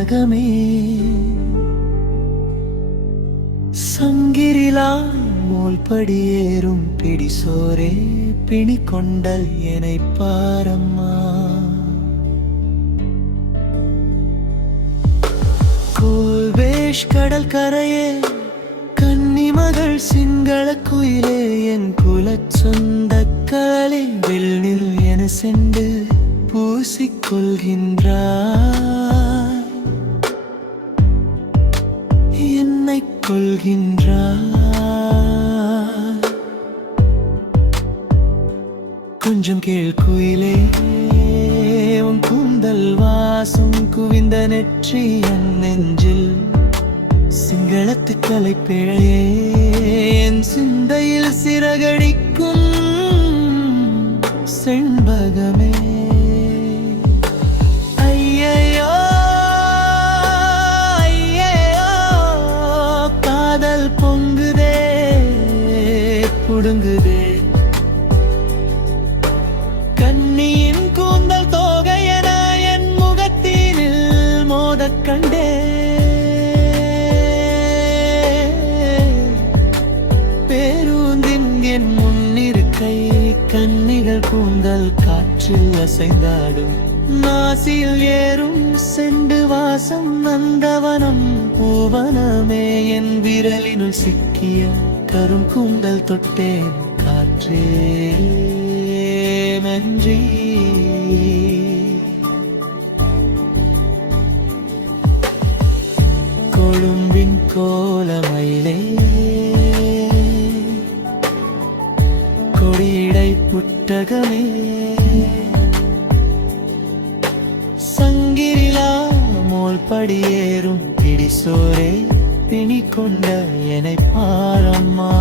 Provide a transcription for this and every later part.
புத்தகமே சங்கிரிலாய் மோல் படியேறும் பிடிசோரே பிணிக்கொண்டல் என்னை பாரம்மா கோல்வேஷ் கடல் கரையே கன்னிமகள் சிங்கள குயிலே என் குலச் சொந்த காலே வெள்ளில் என சென்று பூசிக்கொள்கின்றாய் என்னை கொள்கின்றாய் கொஞ்சம் கேள் குயிலே உன் கூந்தல் வாசம் குவிந்த நெற்றி என் நெஞ்சில் சிங்களத்து கலைப்பிழையே என் சிந்தையில் சிறகடிக்கும் செண்பகமே ஐயையோ ஐயையோ காதல் பொங்குதே புடுங்குதே கண்ணியின் கூந்தல் தோகையென என் முகத்தினில் மோதக் கண்டே என் முன்னிருக்கை கண்ணிகள் கூந்தல் காற்றில் அசைந்தாடும் நாசியில் ஏறும் செண்டு வாசம் நந்தவனம் பூவனமே என் விரலினுள் சிக்கிய கரும் கூந்தல் தொட்டேன் காற்றே நன்றி கொழும்பின் கோலமயிலே கொடியடை புத்தகமே சங்கிரிலா மோல் படியேறும் பிடிசோரே பிணிக்கொண்ட என்னை பாரம்மா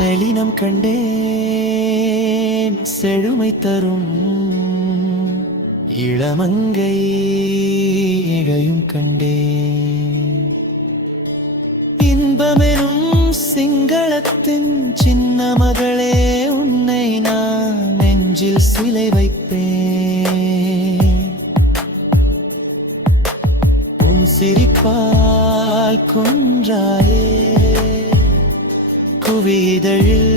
நளினம் கண்டேன் செழுமை தரும் இளமங்கை இழையும் கண்டேன் இன்பமெனும் சிங்களத்தின் சின்ன மகளே உன்னை நான் நெஞ்சில் சிலை வைப்பேன் உன் சிரிப்பால் கொன்றாயே குவிதழில்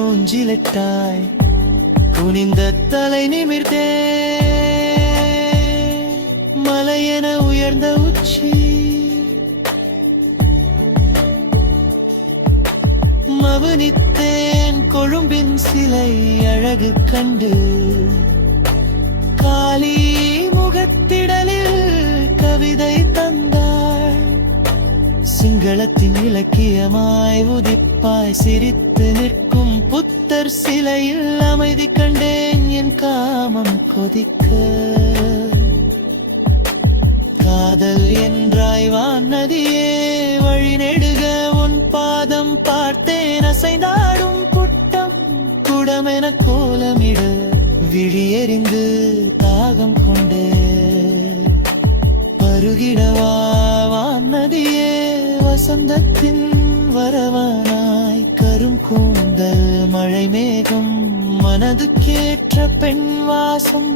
ஊஞ்சிலிட்டாய் குனிந்த தலை நிமிர்த்தே மலையென உயர்ந்த உச்சி மவனித்தேன் கொழும்பின் சிலை அழகு கண்டு காளி முகத்திடலில் கவிதை தந்தாள் சிங்களத்தின் இலக்கியமாய் உதிப்பாய் சிரித்து நிற்கும் புத்தர் சிலையில் அமைதி கண்டேன் என் காமம் கொதிக்க காதல் என்றாய் வானதியே வழி நெடுக உன் பாதம் பார்த்தேன் அசைந்தாடும் புட்டம் குடமென கோலமிட விழியெறிந்து தாகம் கொண்டே பருகிடவா வானதியே வசந்தத்தின் வரவானாய் கரும் கூந்தல் மழை மேகம் மனதுக்கேற்ற பெண் வாசம்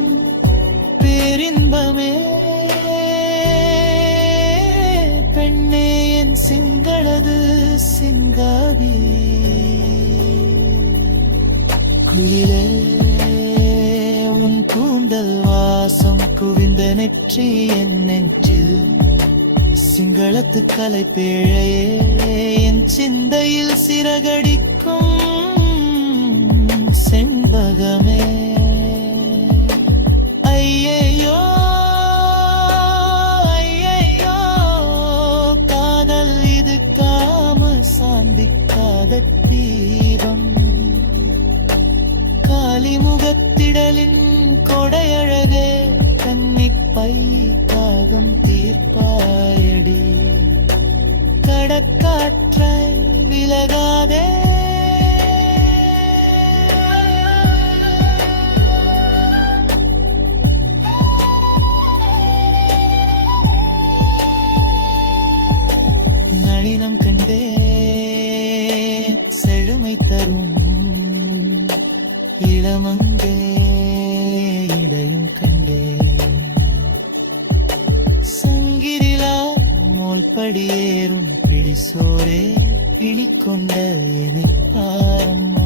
பேரின்பமே பெண்ணே என் சிங்களது சிங்காதி குயிலே உன் கூந்தல் வாசம் குவிந்த நெற்றி என் நெஞ்சில் சிங்களத்து கலைப்பிழையே என் சிந்தையில் சிறகடிக்கும் செண்பகமே ஐயையோ ஐயையோ காதல் இது காம சாந்திக்காத தீபம் காலிமுகத்திடலின் கொடையழகே கன்னிப்பை தாகம் தீர்ப்பாயடி கடற்காற்றாய் தினம் கண்டே செழுமை தரும் இளமந்தே இடையும் கண்டே சங்கிரிலா மோல் படியேறும் பிடிசோரே பிணிக்கொண்ட என்னை பாரம்மா